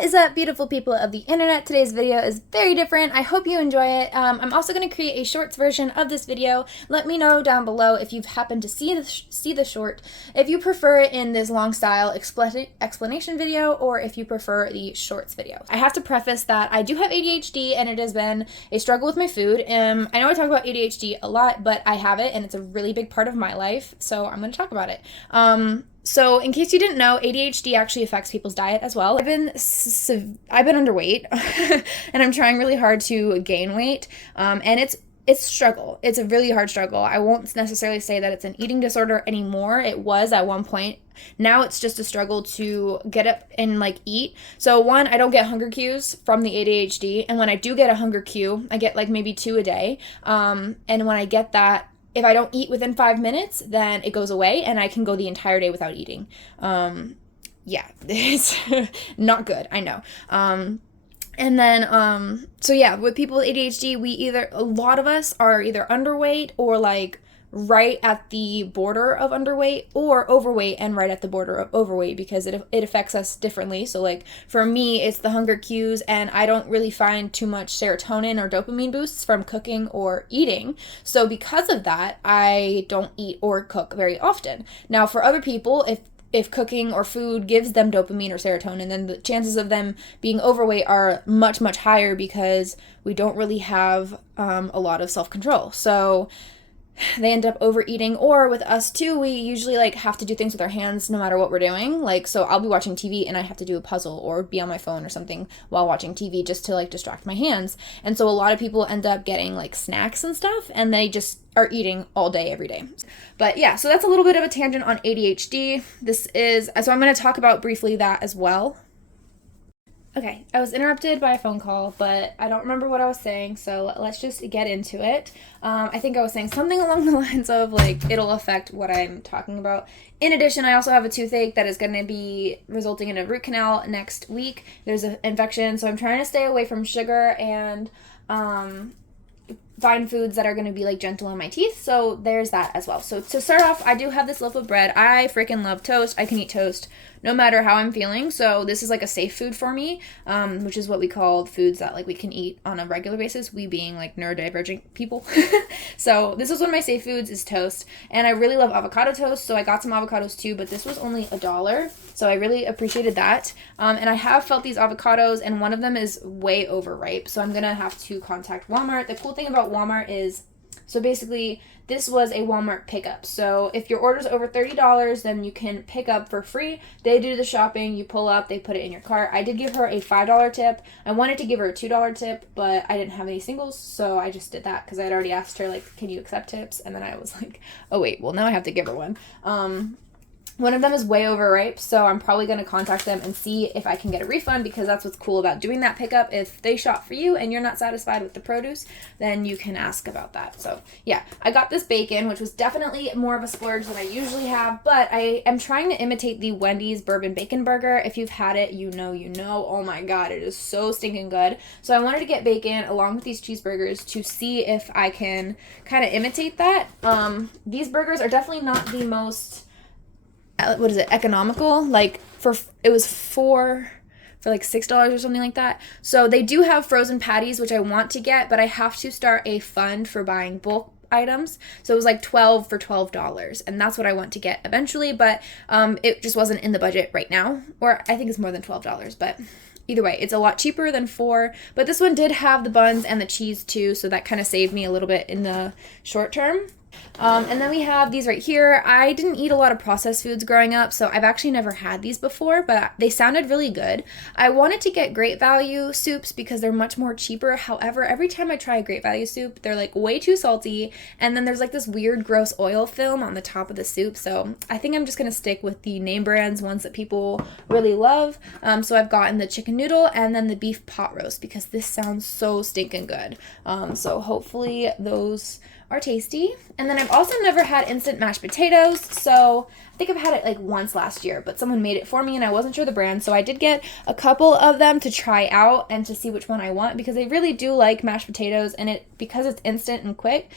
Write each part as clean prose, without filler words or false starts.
What is up, beautiful people of the internet? Today's video is very different. I hope you enjoy it. I'm also going to create a shorts version of this video. Let me know down below if you've happened to see the short, if you prefer it in this long style explanation video, or if you prefer the shorts video. I have to preface that I do have ADHD and it has been a struggle with my food. I know I talk about ADHD a lot, but I have it and it's a really big part of my life, so I'm going to talk about it. So in case you didn't know, ADHD actually affects people's diet as well. I've been underweight and I'm trying really hard to gain weight. And it's a struggle. It's a really hard struggle. I won't necessarily say that it's an eating disorder anymore. It was at one point. Now it's just a struggle to get up and eat. So one, I don't get hunger cues from the ADHD. And when I do get a hunger cue, I get maybe 2 a day. And when I get that, if I don't eat within 5 minutes, then it goes away and I can go the entire day without eating. Yeah, it's not good, I know. And then, so yeah, with people with ADHD, a lot of us are either underweight or right at the border of underweight, or overweight and right at the border of overweight, because it affects us differently. So for me, it's the hunger cues, and I don't really find too much serotonin or dopamine boosts from cooking or eating. So because of that, I don't eat or cook very often. Now for other people, if cooking or food gives them dopamine or serotonin, then the chances of them being overweight are much, much higher, because we don't really have a lot of self-control. So they end up overeating. Or with us too, we usually have to do things with our hands no matter what we're doing. So I'll be watching TV and I have to do a puzzle or be on my phone or something while watching TV just to distract my hands. And so a lot of people end up getting snacks and stuff, and they just are eating all day every day. But yeah, so that's a little bit of a tangent on ADHD. So I'm going to talk about briefly that as well. Okay, I was interrupted by a phone call, but I don't remember what I was saying, so let's just get into it. I think I was saying something along the lines of, it'll affect what I'm talking about. In addition, I also have a toothache that is going to be resulting in a root canal next week. There's an infection, so I'm trying to stay away from sugar and find foods that are going to be gentle on my teeth. So there's that as well. So to start off, I do have this loaf of bread. I freaking love toast. I can eat toast no matter how I'm feeling. So this is a safe food for me, which is what we call foods that we can eat on a regular basis, we being neurodivergent people. So this is one of my safe foods, is toast. And I really love avocado toast, so I got some avocados too, but this was only $1. So I really appreciated that. And I have felt these avocados, and one of them is way overripe, so I'm gonna have to contact Walmart. The cool thing about Walmart is, so basically this was a Walmart pickup. So if your order's over $30, then you can pick up for free. They do the shopping, you pull up, they put it in your cart. I did give her a $5 tip. I wanted to give her a $2 tip, but I didn't have any singles, so I just did that because I'd already asked her, can you accept tips? And then I was oh wait, well now I have to give her one. One of them is way overripe, so I'm probably going to contact them and see if I can get a refund, because that's what's cool about doing that pickup. If they shop for you and you're not satisfied with the produce, then you can ask about that. So yeah, I got this bacon, which was definitely more of a splurge than I usually have, but I am trying to imitate the Wendy's bourbon bacon burger. If you've had it, you know. Oh my god, it is so stinking good. So I wanted to get bacon along with these cheeseburgers to see if I can kind of imitate that. These burgers are definitely not the most economical. It was for $6 or something like that. So they do have frozen patties, which I want to get, but I have to start a fund for buying bulk items. So it was 12 for $12, and that's what I want to get eventually, but it just wasn't in the budget right now, or I think it's more than $12, but either way, it's a lot cheaper than 4, but this one did have the buns and the cheese too, so that kind of saved me a little bit in the short term. And then we have these right here. I didn't eat a lot of processed foods growing up, so I've actually never had these before, but they sounded really good. I wanted to get Great Value soups because they're much more cheaper. However, every time I try a Great Value soup, they're way too salty, and then there's this weird gross oil film on the top of the soup. So I think I'm just gonna stick with the name brands, ones that people really love. So I've gotten the chicken noodle and then the beef pot roast, because this sounds so stinking good. So hopefully those are tasty. And then I've also never had instant mashed potatoes, so I think I've had it like once last year, but someone made it for me and I wasn't sure the brand, so I did get a couple of them to try out and to see which one I want, because I really do like mashed potatoes, and because it's instant and quick,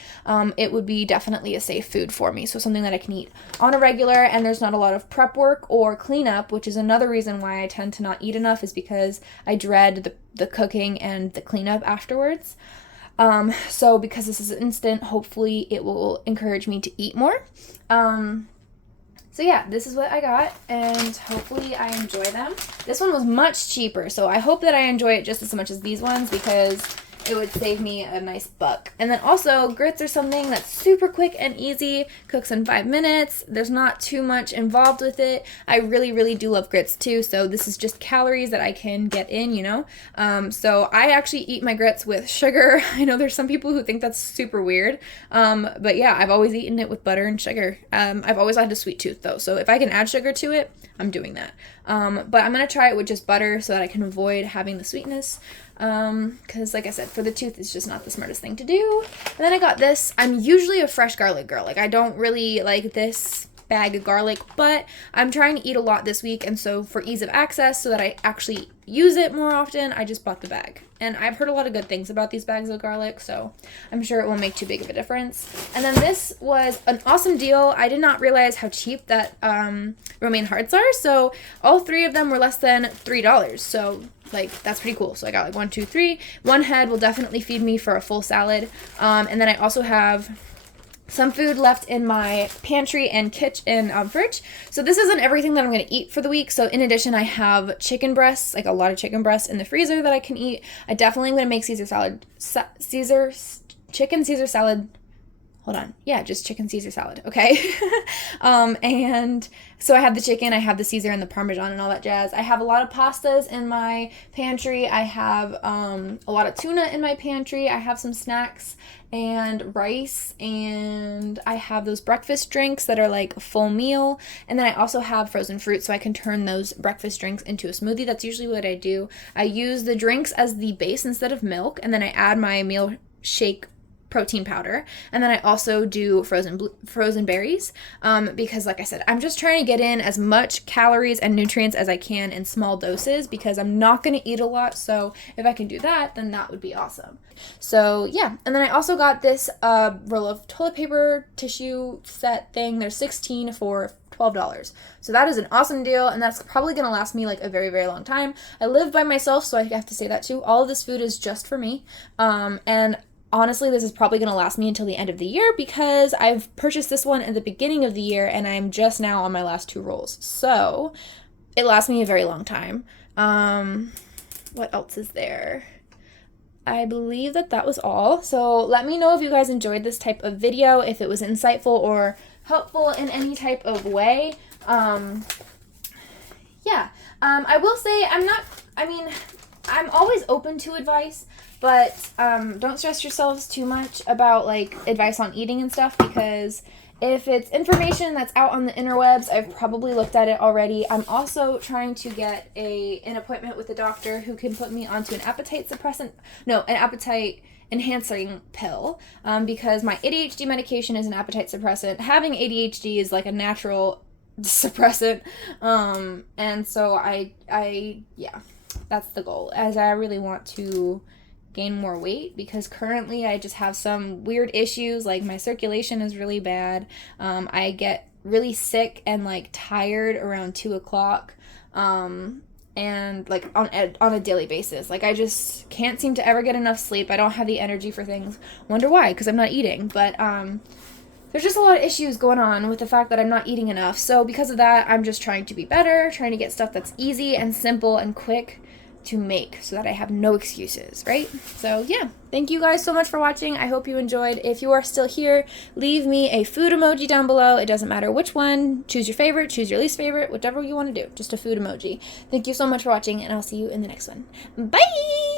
it would be definitely a safe food for me, so something that I can eat on a regular, and there's not a lot of prep work or cleanup, which is another reason why I tend to not eat enough, is because I dread the cooking and the cleanup afterwards. So because this is instant, hopefully it will encourage me to eat more. So yeah, this is what I got, and hopefully I enjoy them. This one was much cheaper, so I hope that I enjoy it just as much as these ones, because it would save me a nice buck. And then also, grits are something that's super quick and easy, cooks in 5 minutes. There's not too much involved with it. I really, really do love grits too, so this is just calories that I can get in, you know? So I actually eat my grits with sugar. I know there's some people who think that's super weird, but yeah, I've always eaten it with butter and sugar. I've always had a sweet tooth though, so if I can add sugar to it, I'm doing that. But I'm gonna try it with just butter so that I can avoid having the sweetness. Because like I said, for the tooth, it's just not the smartest thing to do. And then I got this. I'm usually a fresh garlic girl. Like, I don't really like this bag of garlic, but I'm trying to eat a lot this week, and so for ease of access, so that I actually use it more often, I just bought the bag. And I've heard a lot of good things about these bags of garlic, so I'm sure it won't make too big of a difference. And then this was an awesome deal. I did not realize how cheap that romaine hearts are, so all 3 of them were less than $3, so like that's pretty cool. So I got like 1, 2, 3. One head will definitely feed me for a full salad. And then I also have some food left in my pantry and kitchen fridge. So this isn't everything that I'm going to eat for the week. So in addition, I have chicken breasts, like a lot of chicken breasts in the freezer that I can eat. I definitely am going to make chicken Caesar salad. Hold on. Yeah, just chicken Caesar salad. Okay. And so I have the chicken, I have the Caesar and the Parmesan and all that jazz. I have a lot of pastas in my pantry. I have a lot of tuna in my pantry. I have some snacks and rice, and I have those breakfast drinks that are like a full meal. And then I also have frozen fruit, so I can turn those breakfast drinks into a smoothie. That's usually what I do. I use the drinks as the base instead of milk, and then I add my meal shake protein powder, and then I also do frozen berries, because like I said, I'm just trying to get in as much calories and nutrients as I can in small doses, because I'm not going to eat a lot, so if I can do that, then that would be awesome. So yeah, and then I also got this roll of toilet paper tissue set thing. There's 16 for $12. So that is an awesome deal, and that's probably going to last me like a very, very long time. I live by myself, so I have to say that too. All of this food is just for me, and honestly, this is probably going to last me until the end of the year, because I've purchased this one at the beginning of the year and I'm just now on my last 2 rolls. So it lasts me a very long time. What else is there? I believe that was all. So let me know if you guys enjoyed this type of video, if it was insightful or helpful in any type of way. Yeah. I will say I'm always open to advice, but don't stress yourselves too much about like advice on eating and stuff, because if it's information that's out on the interwebs, I've probably looked at it already. I'm also trying to get an appointment with a doctor who can put me onto an appetite enhancing pill, because my ADHD medication is an appetite suppressant. Having ADHD is like a natural suppressant, and so yeah, that's the goal, as I really want to gain more weight, because currently I just have some weird issues, like my circulation is really bad. I get really sick and like tired around 2 o'clock, and like on a daily basis. Like I just can't seem to ever get enough sleep. I don't have the energy for things. Wonder why? Because I'm not eating. But there's just a lot of issues going on with the fact that I'm not eating enough. So because of that, I'm just trying to be better, trying to get stuff that's easy and simple and quick to make, so that I have no excuses, right? So yeah, thank you guys so much for watching. I hope you enjoyed. If you are still here, leave me a food emoji down below. It doesn't matter which one. Choose your favorite, choose your least favorite, whatever you want to do. Just a food emoji. Thank you so much for watching, and I'll see you in the next one. Bye!